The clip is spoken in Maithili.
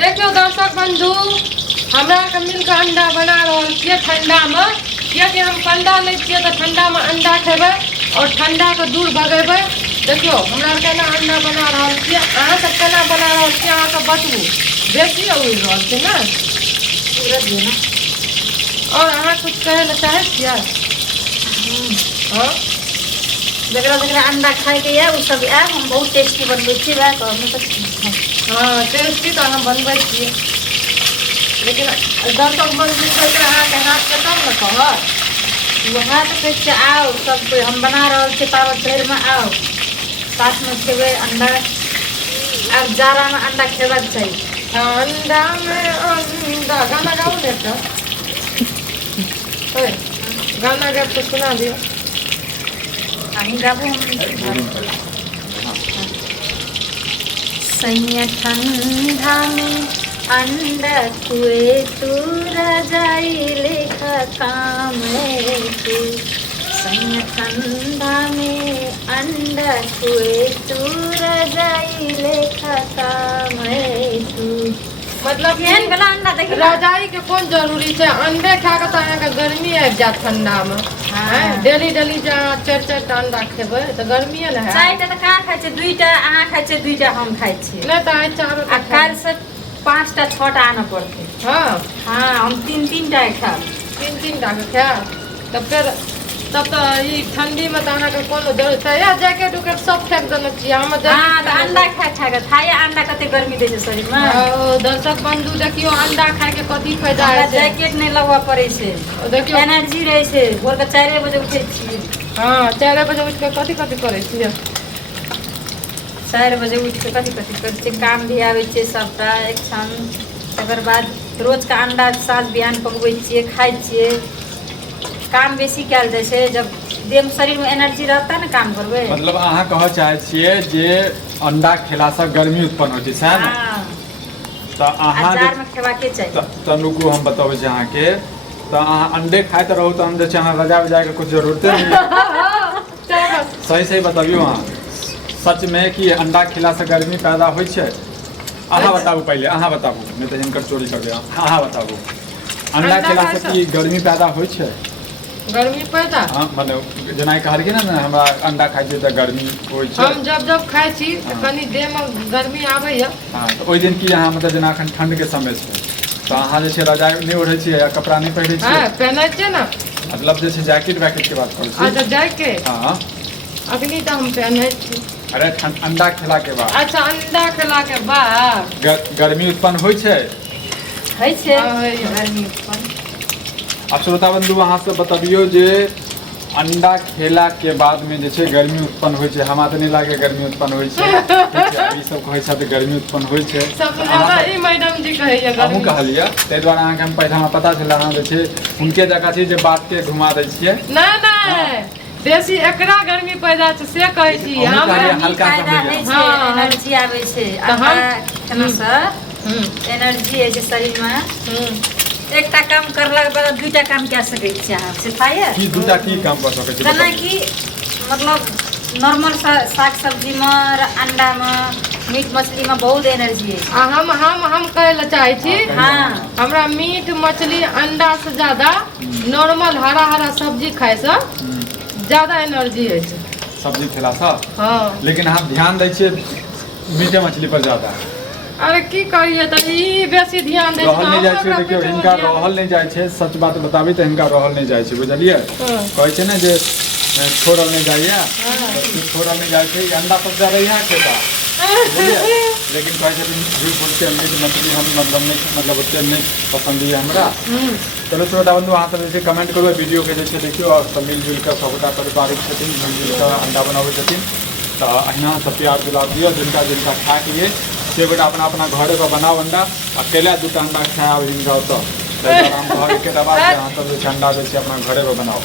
देखियो दर्शक बंधु हमरा के मिलकर अंडा बना रहल छियै ठंडा में, कियाकि हम ठंडा नहीं छियै तो ठंडा में अंडा खेबै और ठंडा के दूर भगेबै। देखियो हमरा केना अंडा बना रहल छियै, अहाँ सब केना बना रहल छियै अहाँ के बतबू। बेसी उड़ रहल छै ना पूरा दिन। और अहाँ कुछ कहे ला चाहे छियै? हां जकरा जकरा अंडा खाए के है उ सब है, हम बहुत टेस्टी बनबै छी वह तो हम तो हाँ टेस्टी तो हम बनबै छियै, लेकिन दर्शक बंधु के अहाँ के हाथ के तब न कहत वहाँ तो कैसे आओ सब कोई हम बना रहल छी पावत भर में आओ साथ में खेबै अंडा। अब जाड़ा में अंडा खेबाक चाहिए। अंडा में अंडा गाना गाओ ने तो ओए गाना गा के सुना दियो। हम गाबू सैया ठंडा में अंडा कुए तू रजाई लेखा काम तू। सैया ठंडा में अंडा कुए तू रजाई लेखा काम तू। मतलब केहन वाला अंडा देखी रजाई के कौन जरूरी है? अंडे खा के तो अहाँ के गर्मी आबि जात ठंडा में। हाँ। डेली डेली जा चार चार अंडा खेबै तो गर्मी न है। चारिटा तो कहाँ खाइ छै, दुईटा अहाँ खाइ छै, दुईटा हम खाइ छी। नहीं तो आज चारों आ काल्हि से 5टा 6टा आना पड़ते। हाँ हाँ हम 3-3टा खाब। 3-3 टा के खाब तब फिर तब तो ई ठंडी में तो अहाँ के कोनो जरूरत है या जैकेट उकेट सब फेंक देना चाहिए। हम हाँ तो अंडा खा के थाया अंडा कते गर्मी दे छै शरीर में। दर्शक बंधु देखियो अंडा खाए के कथी फायदा है? जैकेट नहीं लगवा पड़े छै, देखियो एनर्जी रहे छै। भोर के 4 बजे उठे छी। हाँ 4 बजे उठ के कथी कथी करे छियै? 4 बजे उठ के कथी कथी करे छी, काम भी आवे छै सबटा एक क्षण। तकर बाद रोज का अंडा साँझ बिहान पकबै छियै, खाइ छियै। काम बेसी कयल जाइ छै, जब देह में शरीर में एनर्जी रहता है ना काम करबै। मतलब अहाँ कह चाहे छियै जे अंडा खेला से गर्मी उत्पन्न होय छै सएह ने? हाँ तो अहाँ जार में खेबाके चाहिए। तनुकु हम बताबै छी अहाँ के तो अहाँ अंडे खाइत रहू तो हम जे छै अहाँ रजा बजा के कुछ जरूरते नहीं। सही सही बताबियो अहाँ सच में कि अंडा खेला से गर्मी पैदा होय छै? अहाँ बताबू पहले, अहाँ बताबू नहीं तो हिनकर चोरी कर दे। अहाँ बताबू अंडा खेला से की गर्मी पैदा होय छै? गर्मी पैदा हाँ मतलब जेना कहलखिन ना हमरा अंडा खाइ छियै तो गर्मी होय छै। हम जब खाइ छी तो कनी देह में गर्मी आबै है। हाँ तो ओइ दिन की अहाँ मतलब जेना अखन ठंड के समय छै तो अहाँ जे छै रजाई नहीं ओढ़ै छियै या कपड़ा नहीं पहिरै छियै? हां पहनै छियै ना। मतलब जे छै जैकेट वैकेट के बात करै छी। अच्छा जैकेट हाँ अखनी तो हम पहनै छी। अरे अंडा खेला के बाद अच्छा अंडा खेला के बाद गर्मी उत्पन्न होय छै? है छै गर्मी उत्पन्न। अब श्रोता बंधु अहाँ से बताबियो जे अंडा खेला के बाद में जे छै गर्मी उत्पन्न होय छै। हमरा तो नहीं लागे गर्मी उत्पन्न होय छै। ई सब कहै छै गर्मी उत्पन्न होय छै। सब ज्यादा ई मैडम जी कहैया हमहूँ गर्मी। कहलियै ताहि दुआरे अहाँके हम पहिने हमरा पता छलै अहाँ जे छै हुनके जगह छी जे बात के घुमा दै छियै। नहीं बेसी एकरा गर्मी पैदा छै से कहै छी हमहूँ हम। कहलियै हल्का सा फायदा होइए। है छै, हाँ। एनर्जी आवे छै तो हम- अंडा खेला से एनर्जी है छै शरीर में। एकटा काम करला के बाद दूटा काम कए सकै छी अहाँ सिखाइए की दूटा की काम कर सकै छी? जेना कि मतलब नॉर्मल साग सब्जी में अंडा में मीट मछली में बहुत एनर्जी है। हम कहे ला चाहे छी हाँ हमरा मीट मछली अंडा से ज्यादा नॉर्मल हरा हरा सब्जी खाए से ज्यादा एनर्जी है छै। सब्जी खेला सा हाँ लेकिन अहाँ ध्यान दै छियै मीटे मछली पर ज्यादा। अरे की करिए त ई बेसी ध्यान दै रहल नहीं जाइ छै। देखियो हिनका रहल नहीं जाइ छै, सच बात बताबी तो हिनका रहल नहीं जाइ छै बुझलिए। कहै छै ना जे छोड़ल नहीं जाइए छोड़ल नहीं जाइ छै। अंडा सबसे ज्यादा यहाँ खेता बुझलिए। लेकिन कहै छथिन झूठ बोल के मीट मछली हम मतलब ओते नहीं पसंद है हमरा। चलो श्रोता बंधु अहाँ सब जे कमेंट करू वीडियो के जे छै देखियो और सब मिलजुल के सबटा पारिवारिक छथिन मिलजुल के अंडा बनाबै छथिन। तो अहिना सब प्यार दुलार दियो जिनका जिनका खाके ये से बेटा अपना अपना घरे पर बनाओ अंडा। अकेला दूटा अंडा खाया हिनका तो हम घर के दबा के अहाँ सब अंडा जे छै अपना घरे पर बनाओ।